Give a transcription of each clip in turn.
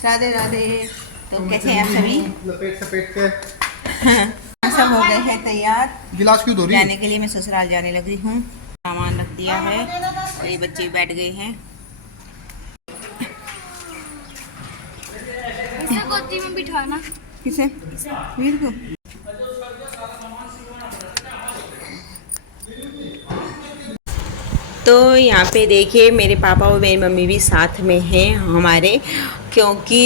राधे राधे। तो कैसे हैं आप सभी? लपेट सपेट के सब हो गए हैं तैयार गिलास क्यों धो रही? जाने के लिए। मैं ससुराल जाने लगी हूँ। सामान रख दिया है और ये बच्चे बैठ गए हैं। इसे गोदी में बिठाना। किसे? वीर को। तो यहाँ पे देखिए मेरे पापा और मेरी मम्मी भी साथ में हैं हमारे, क्योंकि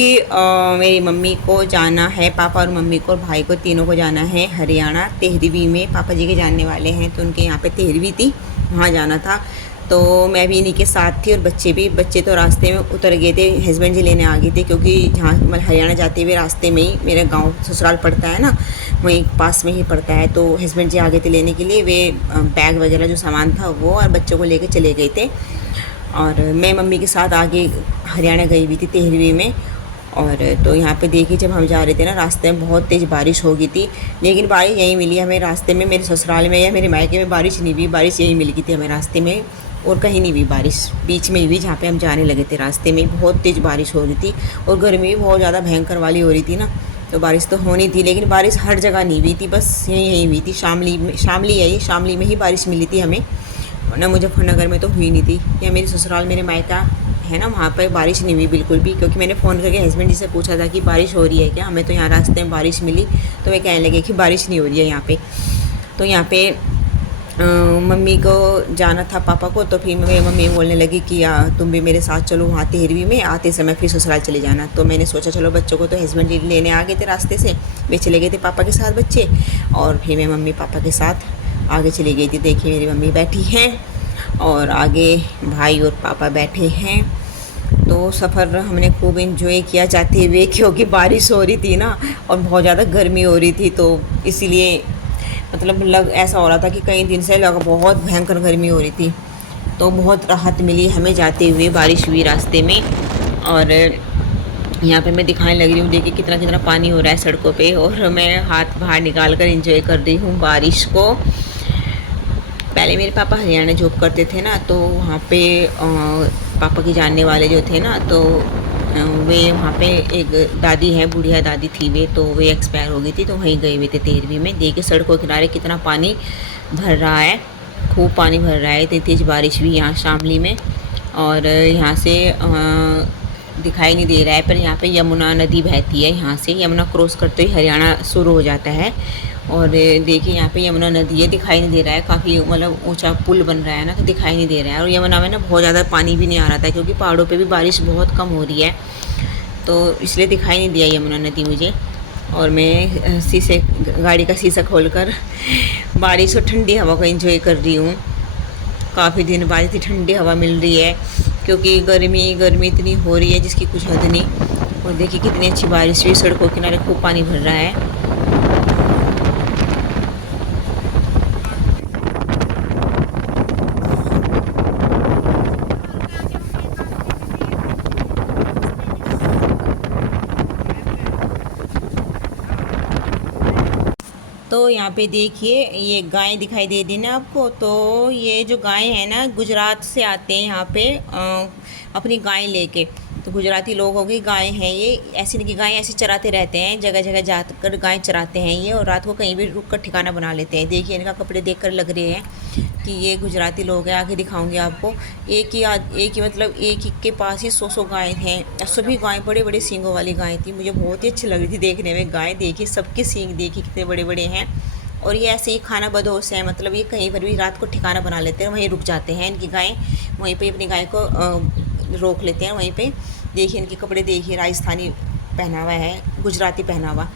मेरी मम्मी को जाना है, पापा और मम्मी को और भाई को तीनों को जाना है हरियाणा तेहरवी में। पापा जी के जानने वाले हैं तो उनके यहाँ पे तेहरवी थी, वहाँ जाना था। तो मैं भी इन्हीं के साथ थी और बच्चे तो रास्ते में उतर गए थे, हस्बैंड जी लेने आ गए थे, क्योंकि जहाँ मतलब हरियाणा जाते हुए रास्ते में ही मेरा गांव ससुराल पड़ता है ना, वहीं पास में ही पड़ता है। तो हस्बैंड जी आ गए थे लेने के लिए। वे बैग वगैरह जो सामान था वो और बच्चों को लेके चले गए थे और मैं मम्मी के साथ आगे हरियाणा गई हुई थी तेहरवी में। और तो यहाँ पे देखिए जब हम जा रहे थे ना, रास्ते में बहुत तेज़ बारिश हो गई थी, लेकिन बारिश यहीं मिली हमें रास्ते में। मेरे ससुराल में या मेरे मायके में बारिश नहीं हुई, बारिश यहीं मिल गई थी हमें रास्ते में, और कहीं नहीं हुई बारिश। बीच में हुई जहाँ पे हम जाने लगे थे, रास्ते में बहुत तेज़ बारिश हो रही थी और गर्मी भी बहुत ज़्यादा भयंकर वाली हो रही थी ना। तो बारिश तो होनी थी, लेकिन बारिश हर जगह नहीं हुई थी, बस यहीं हुई थी। शामली है ये, शामली में ही बारिश मिली थी हमें, वरना मुजफ्फरनगर में तो हुई नहीं थी। या मेरे ससुराल मेरे मायका है ना, वहाँ पर बारिश नहीं हुई बिल्कुल भी, क्योंकि मैंने फ़ोन करके हस्बैंड जी से पूछा था कि बारिश हो रही है क्या, हमें तो यहाँ रास्ते में बारिश मिली। तो वे कहने लगे कि बारिश नहीं हो रही है यहाँ पे। तो यहाँ पे मम्मी को जाना था पापा को, तो फिर मेरी मम्मी बोलने लगी कि तुम भी मेरे साथ चलो वहाँ तेहरवी में, आते समय फिर ससुराल चले जाना। तो मैंने सोचा चलो बच्चों को तो हस्बैंड जी लेने आ गए थे रास्ते से, वे चले गए थे पापा के साथ बच्चे, और फिर मैं मम्मी पापा के साथ आगे चली गई थी। देखिए मेरी मम्मी बैठी हैं और आगे भाई और पापा बैठे हैं। तो सफ़र हमने खूब इंजॉय किया जाते हुए, क्योंकि बारिश हो रही थी ना और बहुत ज़्यादा गर्मी हो रही थी, तो इसीलिए मतलब ऐसा हो रहा था कि कई दिन से बहुत भयंकर गर्मी हो रही थी। तो बहुत राहत मिली हमें जाते हुए, बारिश हुई रास्ते में। और यहाँ पे मैं दिखाने लग रही हूँ, देखिए कितना कितना पानी हो रहा है सड़कों पे, और मैं हाथ बाहर निकाल कर इंजॉय कर रही हूँ बारिश को। पहले मेरे पापा हरियाणा जॉब करते थे ना, तो वहाँ पे पापा के जानने वाले जो थे ना, तो वे वहाँ पे एक दादी है, बुढ़िया दादी थी वे, तो वे एक्सपायर हो गई थी, तो वहीं गए हुए थे तेहरवी में। देखिए सड़कों के किनारे कितना पानी भर रहा है, खूब पानी भर रहा है। इतनी तेज़ बारिश हुई यहाँ शामली में, और यहाँ से दिखाई नहीं दे रहा है, पर यहाँ पे यमुना नदी बहती है। यहाँ से यमुना क्रॉस करते ही हरियाणा शुरू हो जाता है। और देखिए यहाँ पे यमुना नदी है, दिखाई नहीं दे रहा है, काफ़ी मतलब ऊंचा पुल बन रहा है ना, तो दिखाई नहीं दे रहा है। और यमुना में ना बहुत ज़्यादा पानी भी नहीं आ रहा था, क्योंकि पहाड़ों पे भी बारिश बहुत कम हो रही है, तो इसलिए दिखाई नहीं दिया यमुना नदी मुझे। और मैं शीशे गाड़ी का शीशा खोलकर बारिश और ठंडी हवा को एंजॉय कर रही हूँ। काफ़ी दिन बाद इतनी ठंडी हवा मिल रही है, क्योंकि गर्मी इतनी हो रही है जिसकी कुछ हद नहीं। और देखिए कितनी अच्छी बारिश हुई, सड़कों के किनारे खूब पानी भर रहा है। तो यहाँ पे देखिए ये गाय दिखाई दे रही ना आपको, तो ये जो गाय है ना, गुजरात से आते हैं यहाँ पे अपनी गाय लेके। तो गुजराती लोगों की गाय हैं ये, ऐसी नहीं कि गाय ऐसे चराते रहते हैं, जगह जगह जाकर गाय चराते हैं ये, और रात को कहीं भी रुक कर ठिकाना बना लेते हैं। देखिए इनका कपड़े देखकर लग रहे हैं कि ये गुजराती लोग हैं। आगे दिखाऊंगी आपको। एक ही मतलब एक ही के पास ही 100 गाय हैं। सभी गाय बड़े बड़े सींगों वाली गाय थी, मुझे बहुत ही अच्छी लग रही थी देखने में। गाय देखिए, सबके सींग देखिए कितने बड़े बड़े हैं। और ये ऐसे ही खाना बदोश है, मतलब ये कहीं पर भी रात को ठिकाना बना लेते हैं, वहीं रुक जाते हैं इनकी गायें, वहीं पे अपनी गाय को रोक लेते हैं वहीं पे। देखिए इनके कपड़े देखिए, राजस्थानी पहनावा है, गुजराती पहनावा।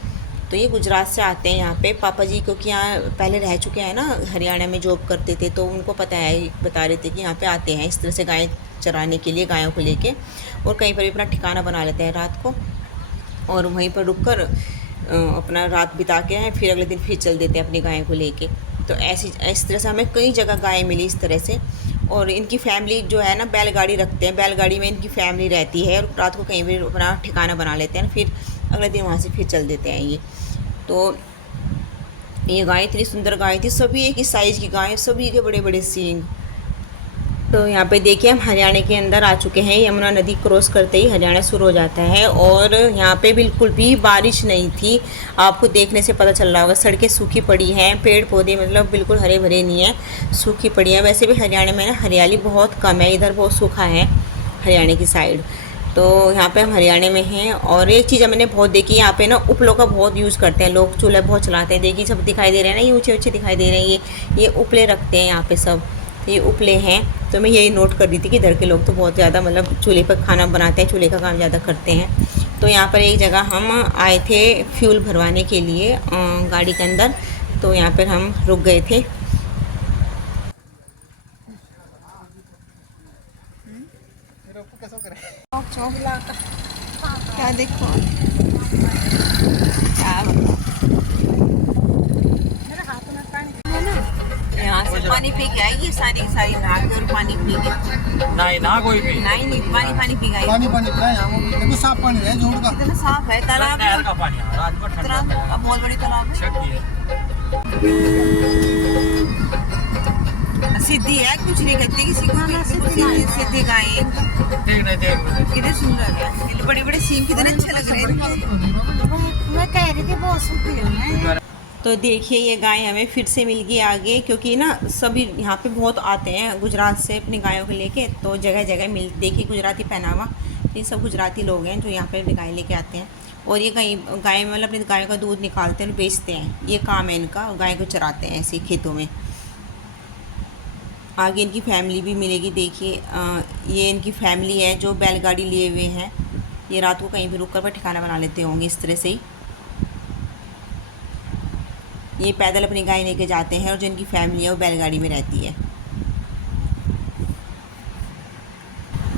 तो ये गुजरात से आते हैं यहाँ पे। पापा जी क्योंकि यहाँ पहले रह चुके हैं ना, हरियाणा में जॉब करते थे, तो उनको पता है, बता रहे थे कि यहाँ पे आते हैं इस तरह से गाय चराने के लिए, गायों को लेके, और कहीं पर भी अपना ठिकाना बना लेते हैं रात को, और वहीं पर रुक कर अपना रात बिता के हैं, फिर अगले दिन फिर चल देते हैं अपनी गायों को लेके। तो इस तरह से हमें कई जगह गायें मिली इस तरह से। और इनकी फैमिली जो है ना, बैलगाड़ी रखते हैं, बैलगाड़ी में इनकी फैमिली रहती है, और रात को कहीं भी अपना ठिकाना बना लेते हैं, फिर अगले दिन वहाँ से फिर चल देते हैं ये। तो ये गाय इतनी सुंदर गाय थी, सभी एक ही साइज़ की गाय, सभी के बड़े बड़े सींग। तो यहाँ पे देखिए हम हरियाणा के अंदर आ चुके हैं। यमुना नदी क्रॉस करते ही हरियाणा शुरू हो जाता है और यहाँ पे बिल्कुल भी बारिश नहीं थी। आपको देखने से पता चल रहा होगा, सड़कें सूखी पड़ी हैं, पेड़ पौधे मतलब बिल्कुल हरे भरे नहीं है, सूखी पड़ी हैं। वैसे भी हरियाणा में ना हरियाली बहुत कम है, इधर बहुत सूखा है हरियाणा की साइड। तो यहाँ पे हम हरियाणा में हैं। और एक चीज़ मैंने बहुत देखी, यहाँ पे ना उपलों का बहुत यूज़ करते हैं लोग, चूल्हे बहुत चलाते हैं। देखिए सब दिखाई दे रहे हैं ना, ये ऊँचे ऊँचे दिखाई दे रहे हैं, ये उपले रखते हैं यहाँ पे सब, ये उपले हैं। तो मैं यही नोट कर रही थी कि इधर के लोग तो बहुत ज़्यादा मतलब चूल्हे पर खाना बनाते हैं, चूल्हे का काम ज़्यादा करते हैं। तो यहाँ पर एक जगह हम आए थे फ्यूल भरवाने के लिए गाड़ी के अंदर, तो यहाँ पर हम रुक गए थे। क्या देखो, यहाँ से पानी पी के आएगी, सारी सारी नहा के और पानी पी के नहीं ना कोई भी नहीं पानी पी गई। पानी पानी पिलाए यहाँ वो देखो साफ पानी है झूठ का। इतना साफ है तालाब, नहर का पानी आ रहा है, आज ठंडा इतना बहुत बड़ी तालाब है। शक्ति है। सीधी है, कुछ नहीं कहती किसी को, सीधी गाय है। देख नहीं देख कितने सुंदर है, ये बड़े बड़े सींग कितने अच्छे लग रहे हैं। मैं कह रही थी बहुत सूखी है। तो देखिए ये गाय हमें फिर से मिल गई आगे, क्योंकि ना सभी यहाँ पे बहुत आते हैं गुजरात से अपनी गायों को लेके, तो जगह जगह मिल, देखिए गुजराती पहनावा, ये सब गुजराती लोग हैं जो यहाँ पे अपनी गाय लेके आते हैं। और ये गाय मतलब अपनी गायों का दूध निकालते हैं और बेचते हैं, ये काम है इनका, गाय को चराते हैं ऐसे खेतों में। आगे इनकी फैमिली भी मिलेगी। देखिए ये इनकी फैमिली है जो बैलगाड़ी लिए हुए हैं, ये रात को कहीं भी रुक कर ठिकाना बना लेते होंगे इस तरह से ही। ये पैदल अपनी गाय लेके जाते हैं और जो इनकी फैमिली है वो बैलगाड़ी में रहती है।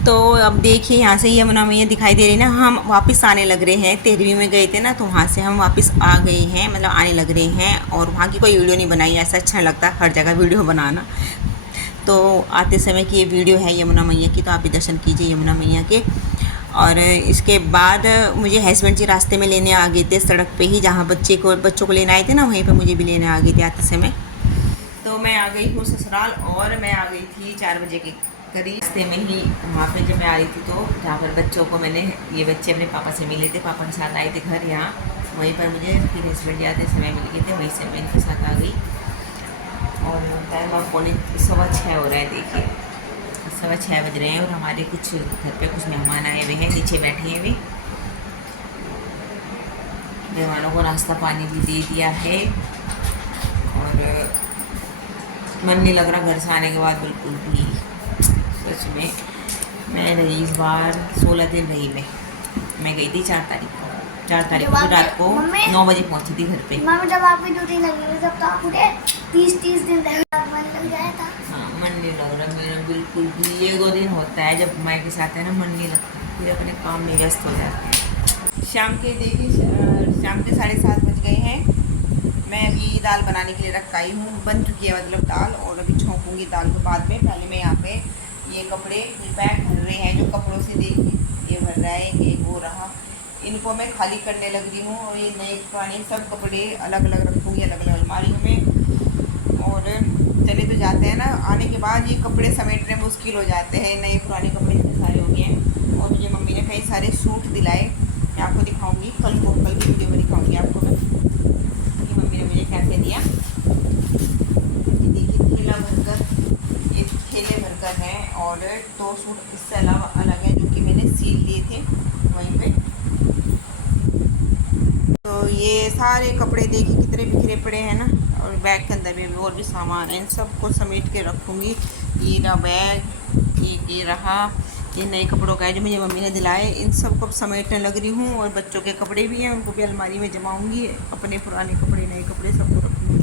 तो अब देखिए यहाँ से यमुना मैया दिखाई दे रही है ना, हम वापस आने लग रहे हैं। 13वीं में गए थे ना, तो वहाँ से हम वापस आ गए हैं, मतलब आने लग रहे हैं। और वहाँ की कोई वीडियो नहीं बनाई, ऐसा अच्छा नहीं लगता हर जगह वीडियो बनाना। तो आते समय की ये वीडियो है यमुना मैया की, तो आप भी दर्शन कीजिए यमुना मैया के। और इसके बाद मुझे हस्बैंड जी रास्ते में लेने आ गए थे, सड़क पे ही, जहाँ बच्चों को लेने आए थे ना, वहीं पे मुझे भी लेने आ गए थे आते समय। तो मैं आ गई हूँ ससुराल, और मैं आ गई थी 4 बजे के करीब। रास्ते में ही वहाँ पे जब मैं आ रही थी, तो जहाँ पर बच्चों को मैंने, ये बच्चे अपने पापा से मिले थे, पापा के साथ आए थे घर यहाँ, वहीं पर मुझे फिर हस्बैंड जाते समय मिल गए थे, वहीं से मैं इनके साथ आ गई। और टाइम अब 6:15 हो रहा है, देखिए 6:15 बज रहे हैं। और हमारे कुछ घर पे कुछ मेहमान आए हुए हैं, नीचे बैठे हैं भी। मेहमानों को नाश्ता पानी भी दे दिया है, और मन नहीं लग रहा घर से आने के बाद बिल्कुल भी। सच में मैं रही इस बार 16 दिन रही। मैं गई थी 4 तारीख को, 4 तारीख को रात को 9 बजे पहुंची थी घर पे। मामा जब आपकी ड्यूटी लगी हुई तब तो आप पूरे 30 दिन मन लग गया था। हाँ, मन नहीं लग रहा मेरा बिल्कुल भी। ये 2 दिन होता है जब माँ के साथ है ना, मन नहीं लगता, फिर अपने काम में व्यस्त हो जाते हैं। शाम के देखिए शाम के 7:30 बज गए हैं। मैं अभी दाल बनाने के लिए रखाई हूँ, बन चुकी है मतलब दाल, और अभी छोंकूँगी दाल को बाद में। पहले मैं यहाँ पे ये कपड़े, ये बैग भर रहे हैं जो कपड़ों से, देखिए ये भर रहा है, ये वो रहा, इनको मैं खाली करने लग रही हूँ। और ये नए पुराने सब कपड़े अलग अलग रखूँगी, अलग अलग अलमारियों में। और चले तो जाते हैं ना, आने के बाद ये कपड़े समेटने मुश्किल हो जाते हैं, नए पुराने कपड़े इतने सारे हो गए हैं। और मुझे मम्मी ने कई सारे सूट दिलाए, मैं आपको दिखाऊंगी कल की वीडियो में दिखाऊंगी आपको मैं कि मम्मी ने मुझे क्या क्या दिया। देखिए थैला भरकर, ये थैले भरकर हैं, और 2 सूट इससे अलावा अलग हैं जो कि मैंने सील लिए थे वहीं पे। तो ये सारे कपड़े देखिए कितने बिखरे पड़े हैं ना, और बैग के अंदर भी और भी सामान है, इन सबको समेट के रखूँगी। ये रहा बैग, ये रहा, ये नए कपड़ों का है जो मुझे मम्मी ने दिलाए, इन सबको समेटने लग रही हूँ। और बच्चों के कपड़े भी हैं, उनको भी अलमारी में जमाऊँगी, अपने पुराने कपड़े नए कपड़े सबको रखूँगी।